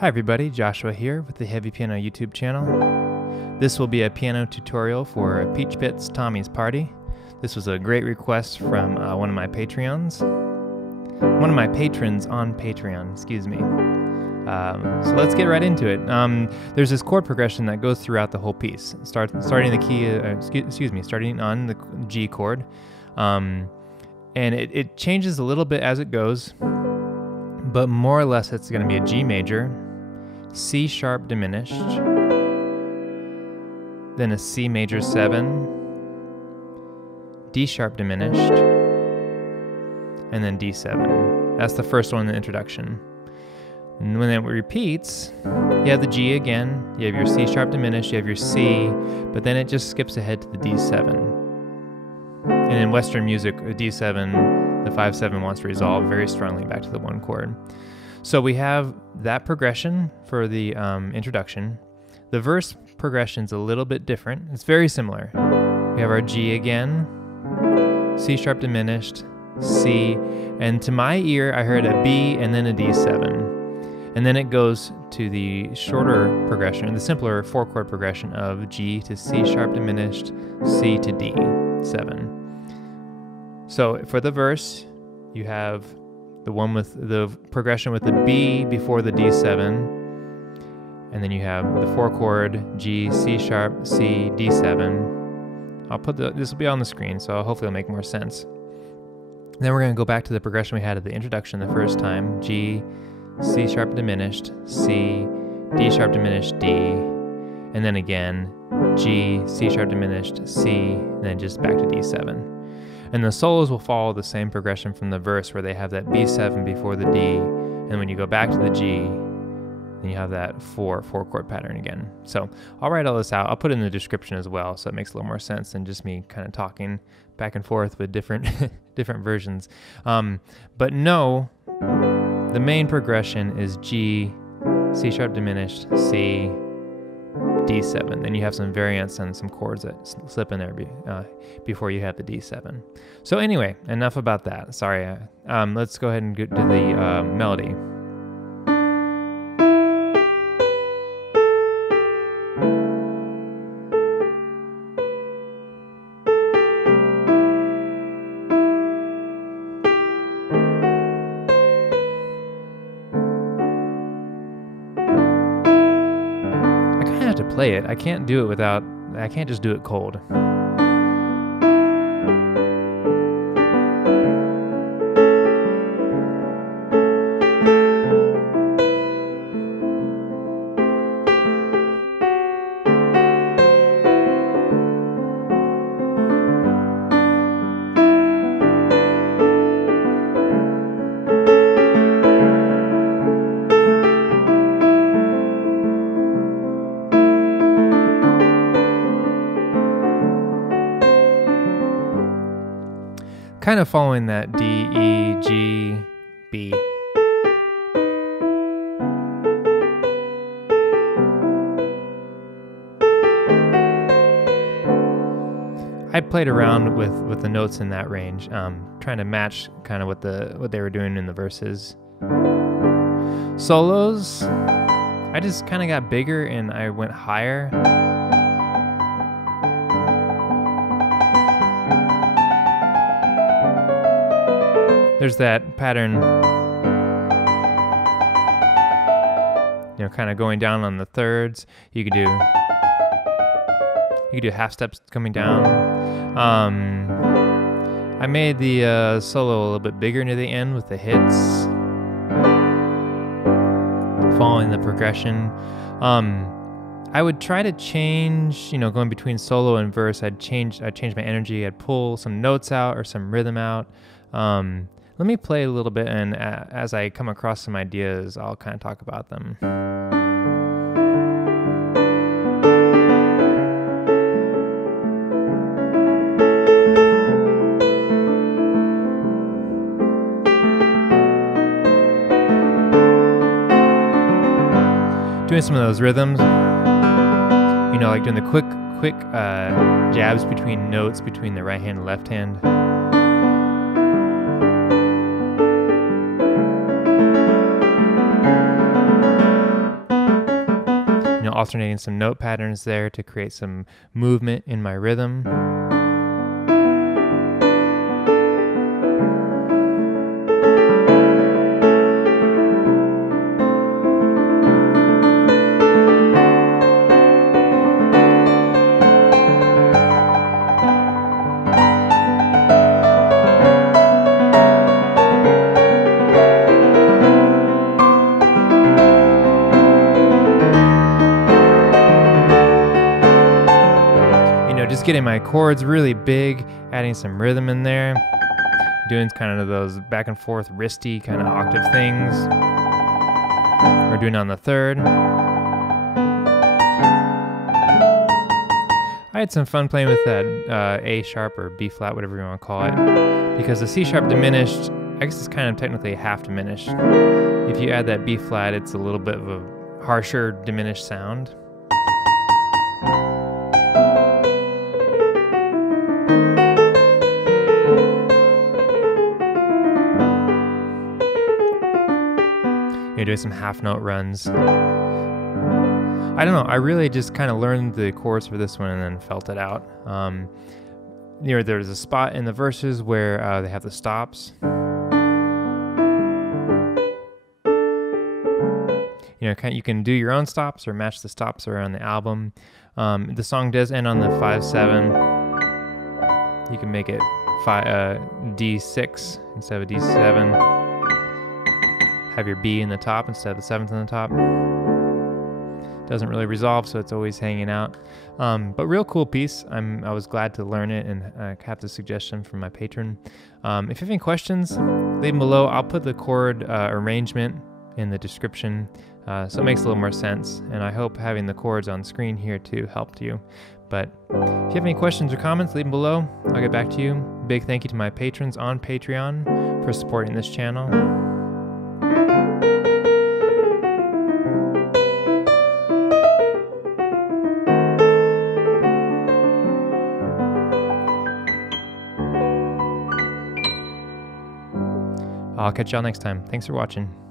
Hi everybody, Joshua here with the Heavy Piano YouTube channel. This will be a piano tutorial for Peach Pit's Tommy's Party. This was a great request from one of my patrons on Patreon, excuse me. So let's get right into it. There's this chord progression that goes throughout the whole piece, starting the key, starting on the G chord, and it changes a little bit as it goes, but more or less it's going to be a G major, C sharp diminished, then a C major 7, D sharp diminished, and then D7. That's the first one in the introduction. And when it repeats, you have the G again, you have your C sharp diminished, you have your C, but then it just skips ahead to the D7. And in Western music, a D7, the 5-7 wants to resolve very strongly back to the 1 chord. So we have that progression for the introduction. The verse progression's a little bit different. It's very similar. We have our G again, C sharp diminished, C, and to my ear I heard a B and then a D7. And then it goes to the shorter progression, the simpler 4-chord progression of G to C sharp diminished, C to D7. So for the verse, you have the one with the progression with the B before the D7, and then you have the 4-chord G, C sharp, C, D7. I'll put this will be on the screen, so hopefully it'll make more sense. Then we're going to go back to the progression we had at the introduction the first time: G, C sharp diminished, C, D sharp diminished, D, and then again G, C sharp diminished, C, and then just back to D7. And the solos will follow the same progression from the verse, where they have that B7 before the D, and when you go back to the G, then you have that 4-chord pattern again. So I'll write all this out. I'll put it in the description as well, so it makes a little more sense than just me kind of talking back and forth with different different versions. But no, the main progression is G, C sharp diminished, C, D7. Then you have some variants and some chords that slip in there before you have the D7. So anyway, enough about that. Sorry. Let's go ahead and get to the melody. To play it, I can't do it without, I can't just do it cold. Kind of following that D, E, G, B. I played around with the notes in that range, trying to match kind of what they were doing in the verses. Solos, I just kind of got bigger and I went higher. There's that pattern, kind of going down on the thirds. You could do half steps coming down. I made the solo a little bit bigger near the end with the hits, following the progression. I would try to change, going between solo and verse. I'd change my energy. I'd pull some notes out or some rhythm out. Let me play a little bit, and as I come across some ideas, I'll kind of talk about them. Doing some of those rhythms, like doing the quick jabs between notes between the right hand and left hand. alternating some note patterns there to create some movement in my rhythm. Just getting my chords really big, adding some rhythm in there, doing kind of those back and forth wristy kind of octave things. We're doing on the third. I had some fun playing with that A sharp or B flat, whatever you want to call it, because the C sharp diminished, I guess it's kind of technically half diminished. If you add that B flat, it's a little bit of a harsher diminished sound. You're doing some half note runs. I don't know, I really just kind of learned the chords for this one and then felt it out. There's a spot in the verses where they have the stops. You can do your own stops or match the stops that are on the album. The song does end on the 5/7. You can make it D6 instead of a D7. Have your B in the top instead of the 7th in the top. Doesn't really resolve, so it's always hanging out. But real cool piece. I was glad to learn it and have the suggestion from my patron. If you have any questions, leave them below. I'll put the chord arrangement in the description so it makes a little more sense. And I hope having the chords on screen here too helped you. But if you have any questions or comments, leave them below. I'll get back to you. Big thank you to my patrons on Patreon for supporting this channel. I'll catch y'all next time. Thanks for watching.